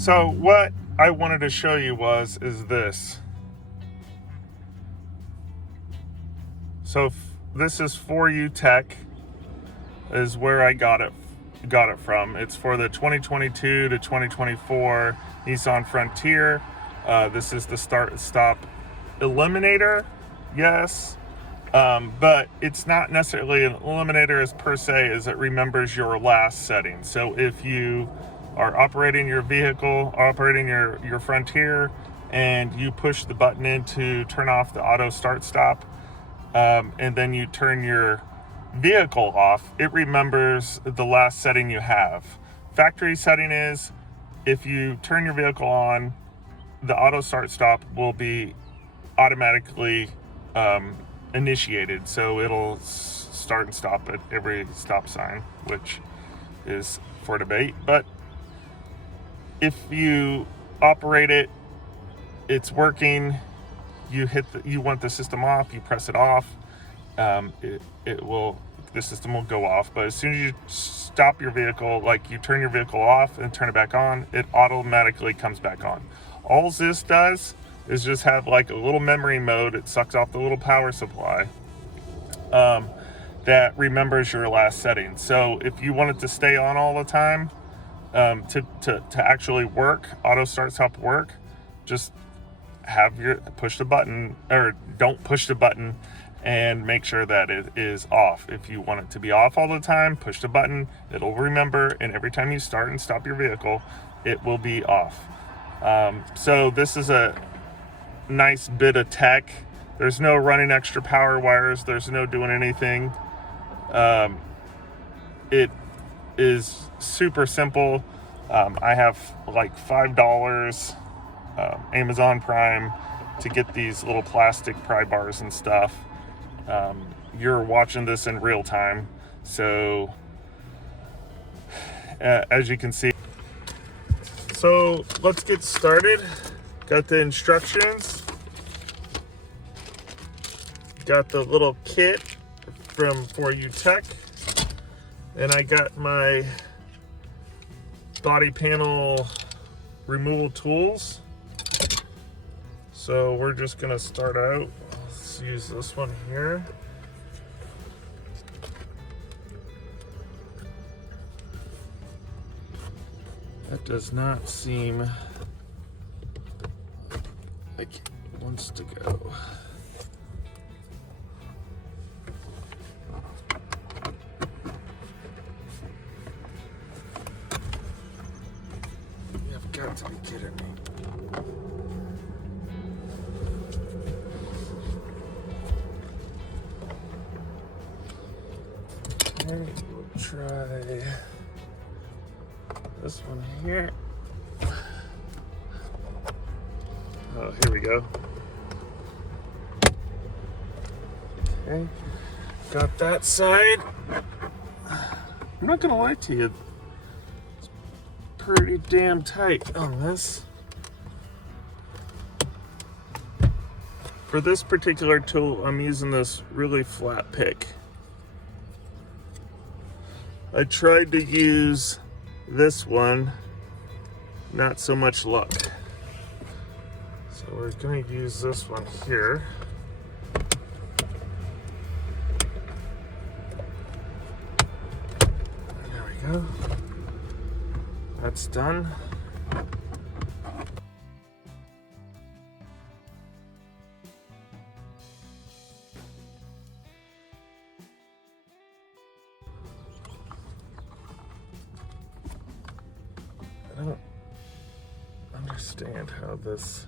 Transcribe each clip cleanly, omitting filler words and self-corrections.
So what I wanted to show you is this. So this is For You Tech, is where I got it from. It's for the 2022 to 2024 Nissan Frontier. This is the start-stop eliminator, yes, but it's not necessarily an eliminator as per se, as it remembers your last setting. So if you are operating your vehicle, operating your Frontier, and you push the button in to turn off the auto start-stop, and then you turn your vehicle off, it remembers the last setting you have. Factory setting is, if you turn your vehicle on, the auto start-stop will be automatically initiated, so it'll start and stop at every stop sign, which is for debate. But if you operate it, it's working, you want the system off, you press it off, the system will go off. But as soon as you stop your vehicle, like you turn your vehicle off and turn it back on, it automatically comes back on. All this does is just have like a little memory mode. It sucks off the little power supply that remembers your last setting. So if you want it to stay on all the time, to actually work, auto start stop work, just push the button, or don't push the button, and make sure that it is off. If you want it to be off all the time, push the button, it'll remember, and every time you start and stop your vehicle, it will be off. So this is a nice bit of tech. There's no running extra power wires, there's no doing anything. It is super simple. I have like $5 Amazon Prime to get these little plastic pry bars and stuff. You're watching this in real time, so as you can see. So let's get started. Got the instructions, got the little kit from For You Tech, and I got my body panel removal tools. So we're just gonna start out. Let's use this one here. That does not seem like it wants to go. You've got to be kidding me. Okay, we'll try this one here. Oh, here we go. Okay, got that side. I'm not gonna lie to you, it's pretty damn tight on this. For this particular tool, I'm using this really flat pick. I tried to use this one, not so much luck. So we're gonna use this one here. There we go. That's done. I don't understand how this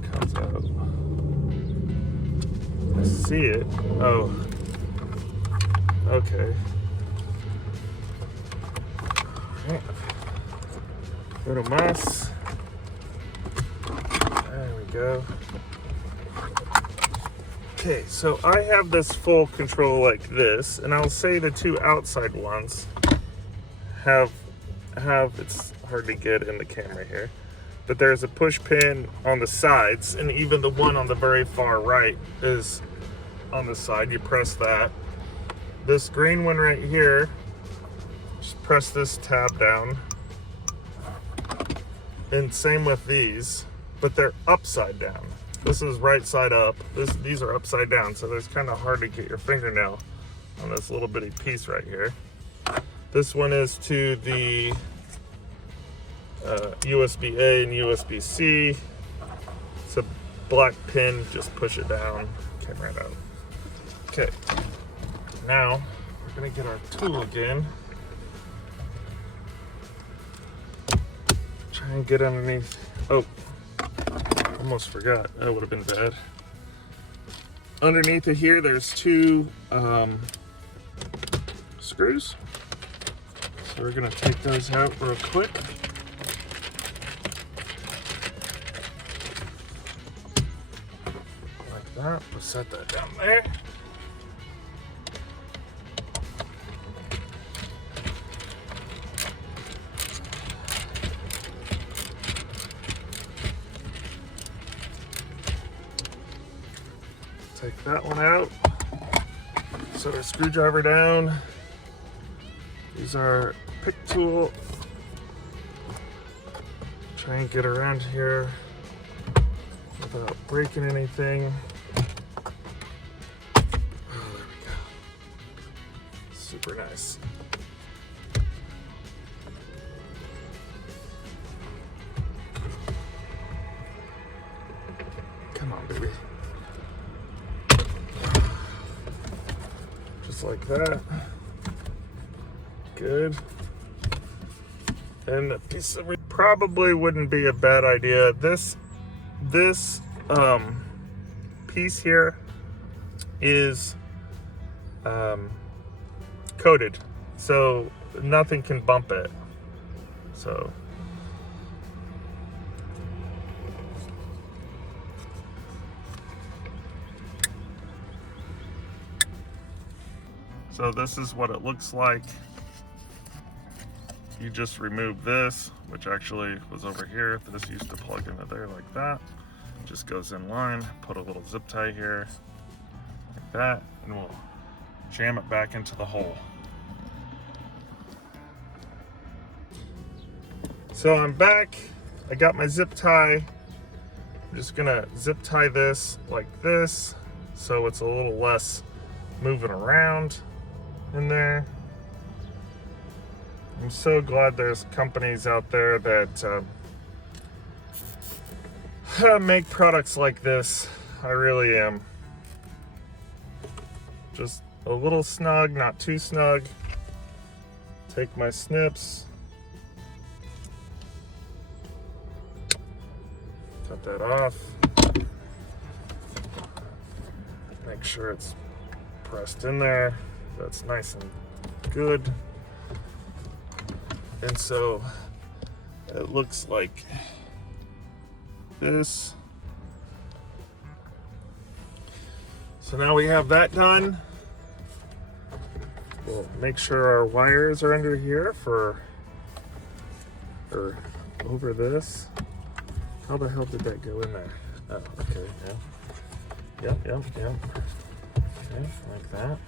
comes out. I see it. Oh. Okay. Alright. Go to mouse. There we go. Okay, so I have this full control like this, and I'll say the two outside ones have it's hard to get in the camera here, but there's a push pin on the sides, and even the one on the very far right is on the side. You press that. This green one right here, just press this tab down. And same with these, but they're upside down. This is right side up. These are upside down, so it's kind of hard to get your fingernail on this little bitty piece right here. This one is to the USB-A and USB-C. It's a black pin, just push it down, came right out. Okay, now we're gonna get our tool again. Try and get underneath. Oh, almost forgot. That would have been bad. Underneath of here, there's two screws. So we're gonna take those out real quick. Like that. We'll set that down there. Take that one out. Set our screwdriver down. Use our pick tool. Try and get around here without breaking anything. Oh, there we go. Super nice. Come on, baby. Just like that. Good. And the piece of probably wouldn't be a bad idea. This piece here is coated, so nothing can bump it. So this is what it looks like. You just remove this, which actually was over here. This used to plug into there like that. Just goes in line, put a little zip tie here, like that, and we'll jam it back into the hole. So I'm back, I got my zip tie. I'm just gonna zip tie this like this, so it's a little less moving around in there. I'm so glad there's companies out there that make products like this. I really am. Just a little snug, not too snug. Take my snips. Cut that off. Make sure it's pressed in there. That's nice and good. And so it looks like this. So now we have that done. We'll make sure our wires are under here or over this. How the hell did that go in there? Oh, okay, yeah. Yep. Okay, like that.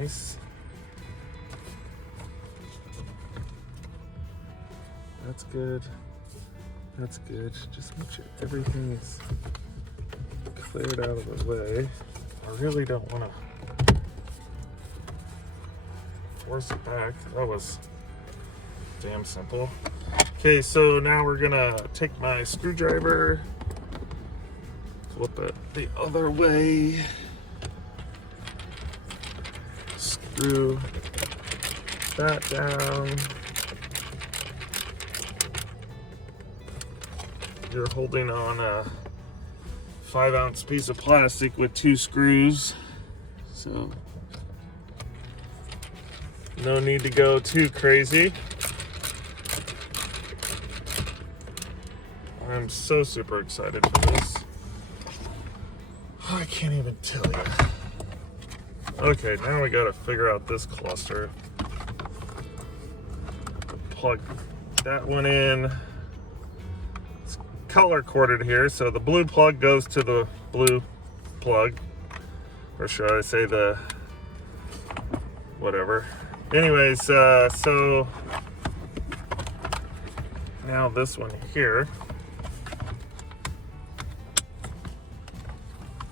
Nice. That's good. That's good. Just make sure everything is cleared out of the way. I really don't want to force it back. That was damn simple. Okay, so now we're gonna take my screwdriver, flip it the other way, screw that down. You're holding on a 5-ounce piece of plastic with 2 screws, so no need to go too crazy. I'm so super excited for this. I can't even tell you. Okay, now we gotta figure out this cluster. Plug that one in. Color corded here, so the blue plug goes to the blue plug, or should I say the whatever, Anyways, so now this one here,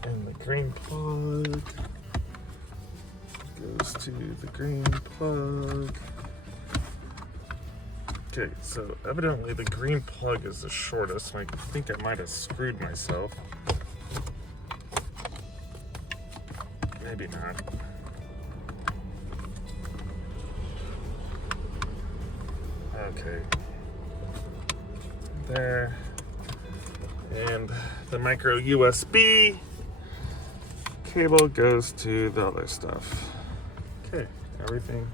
and the green plug goes to the green plug. Okay, so evidently the green plug is the shortest. I think I might have screwed myself. Maybe not. Okay. There. And the micro USB cable goes to the other stuff. Okay, everything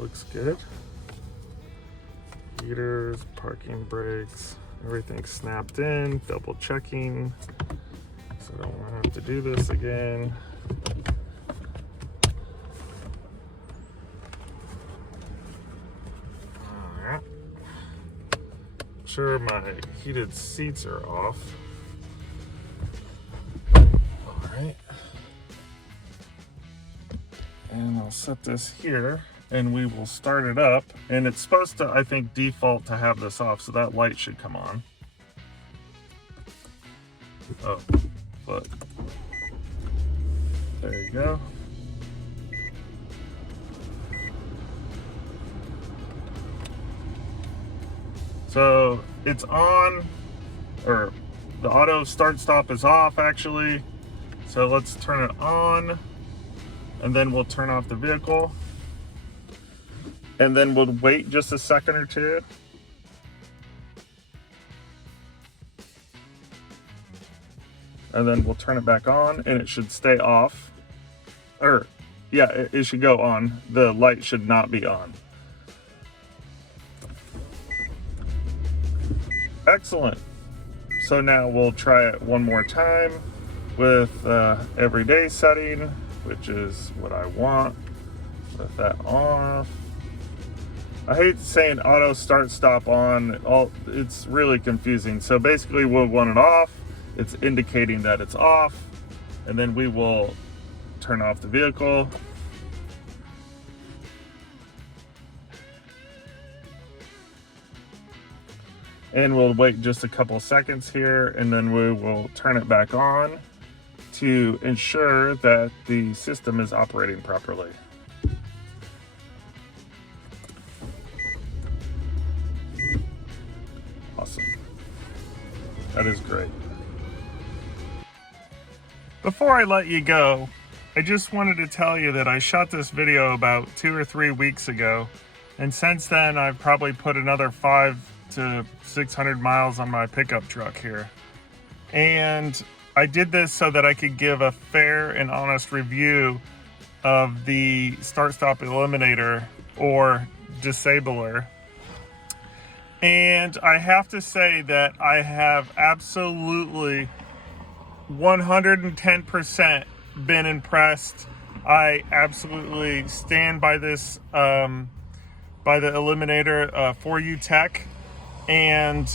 looks good. Heaters, parking brakes, everything snapped in, double checking. So I don't want to have to do this again. Alright. Sure, my heated seats are off. Alright. And I'll set this here. And we will start it up, and it's supposed to, I think, default to have this off, so that light should come on. Oh, but there you go. So it's on, or the auto start stop is off actually. So let's turn it on, and then we'll turn off the vehicle. And then we'll wait just a second or two. And then we'll turn it back on, and it should stay off. Or, yeah, it should go on. The light should not be on. Excellent. So now we'll try it one more time with everyday setting, which is what I want. Let that off. I hate saying auto start stop on, it's really confusing. So basically we'll want it off, it's indicating that it's off, and then we will turn off the vehicle. And we'll wait just a couple seconds here, and then we will turn it back on to ensure that the system is operating properly. Awesome. That is great. Before I let you go, I just wanted to tell you that I shot this video about 2 or 3 weeks ago, and since then I've probably put another 500 to 600 miles on my pickup truck here. And I did this so that I could give a fair and honest review of the start-stop eliminator or disabler. And I have to say that I have absolutely 110% been impressed. I absolutely stand by this, by the eliminator for you tech. And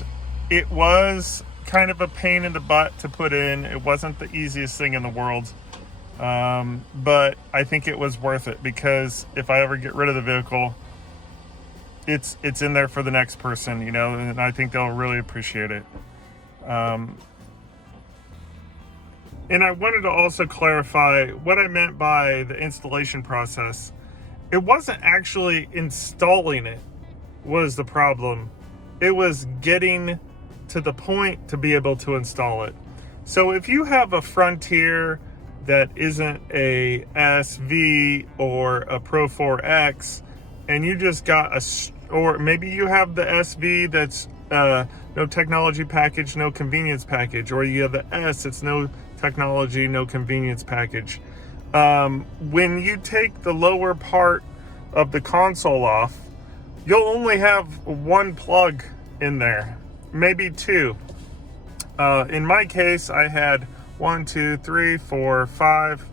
it was kind of a pain in the butt to put in. It wasn't the easiest thing in the world. But I think it was worth it, because if I ever get rid of the vehicle, it's in there for the next person, you know, and I think they'll really appreciate it. And I wanted to also clarify what I meant by the installation process. It wasn't actually installing it was the problem. It was getting to the point to be able to install it. So if you have a Frontier that isn't a SV or a Pro 4X, and you just got or maybe you have the SV that's no technology package, no convenience package, or you have the S, it's no technology, no convenience package. When you take the lower part of the console off, you'll only have one plug in there, maybe two. In my case, I had 1, 2, 3, 4, 5,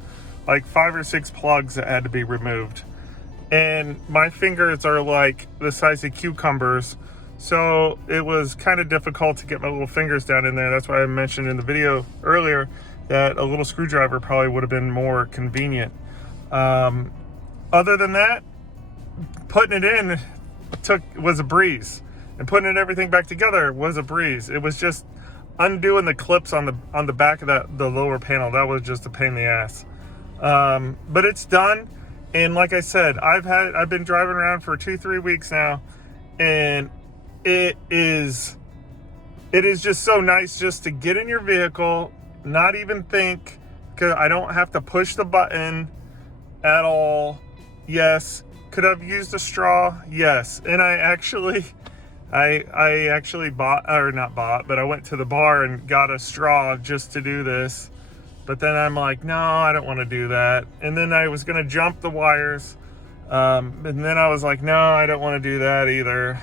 like 5 or 6 plugs that had to be removed. And my fingers are like the size of cucumbers, so it was kind of difficult to get my little fingers down in there. That's why I mentioned in the video earlier that a little screwdriver probably would have been more convenient. Other than that, putting it in was a breeze, and putting everything back together was a breeze. It was just undoing the clips on the back of the lower panel. That was just a pain in the ass. But it's done. And like I said, I've been driving around for 2-3 weeks now, and it is just so nice just to get in your vehicle, not even think, because I don't have to push the button at all. Yes. Could I have used a straw? Yes. And I actually bought, or not bought, but I went to the bar and got a straw just to do this. But then I'm like, no, I don't want to do that. And then I was going to jump the wires. And then I was like, no, I don't want to do that either.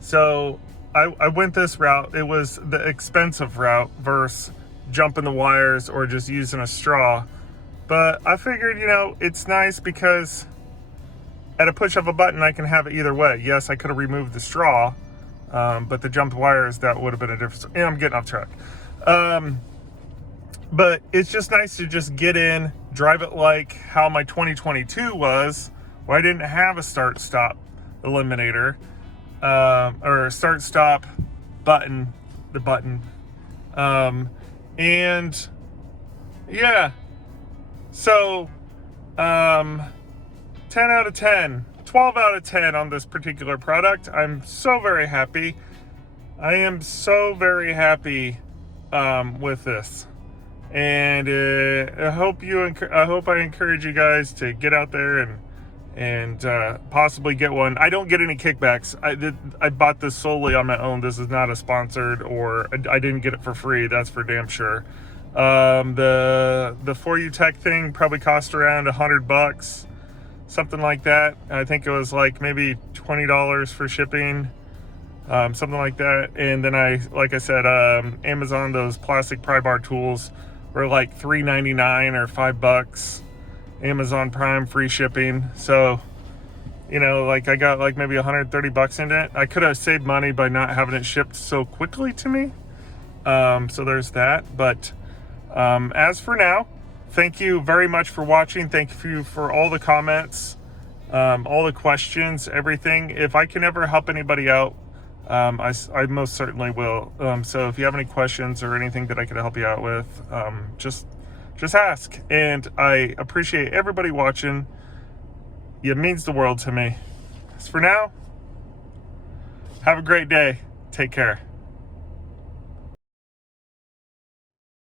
So I went this route. It was the expensive route versus jumping the wires or just using a straw. But I figured, it's nice because at a push of a button, I can have it either way. Yes, I could have removed the straw, but the jump wires, that would have been a difference. And I'm getting off track. But it's just nice to just get in, drive it like how my 2022 was, where I didn't have a start-stop eliminator, or start-stop button, and yeah. So, 10 out of 10, 12 out of 10 on this particular product. I'm so very happy. I am so very happy with this. And I hope I encourage you guys to get out there and possibly get one. I don't get any kickbacks. I bought this solely on my own. This is not a sponsored, or I didn't get it for free. That's for damn sure. The For You Tech thing probably cost around $100, something like that. I think it was like maybe $20 for shipping, something like that. And then like I said, Amazon, those plastic pry bar tools were like $3.99 or $5. Amazon Prime free shipping. So, like I got like maybe $130 in it. I could have saved money by not having it shipped so quickly to me. So there's that. But as for now, thank you very much for watching. Thank you for all the comments, all the questions, everything. If I can ever help anybody out, I most certainly will. So if you have any questions or anything that I could help you out with, just ask. And I appreciate everybody watching. It means the world to me. As for now, have a great day. Take care.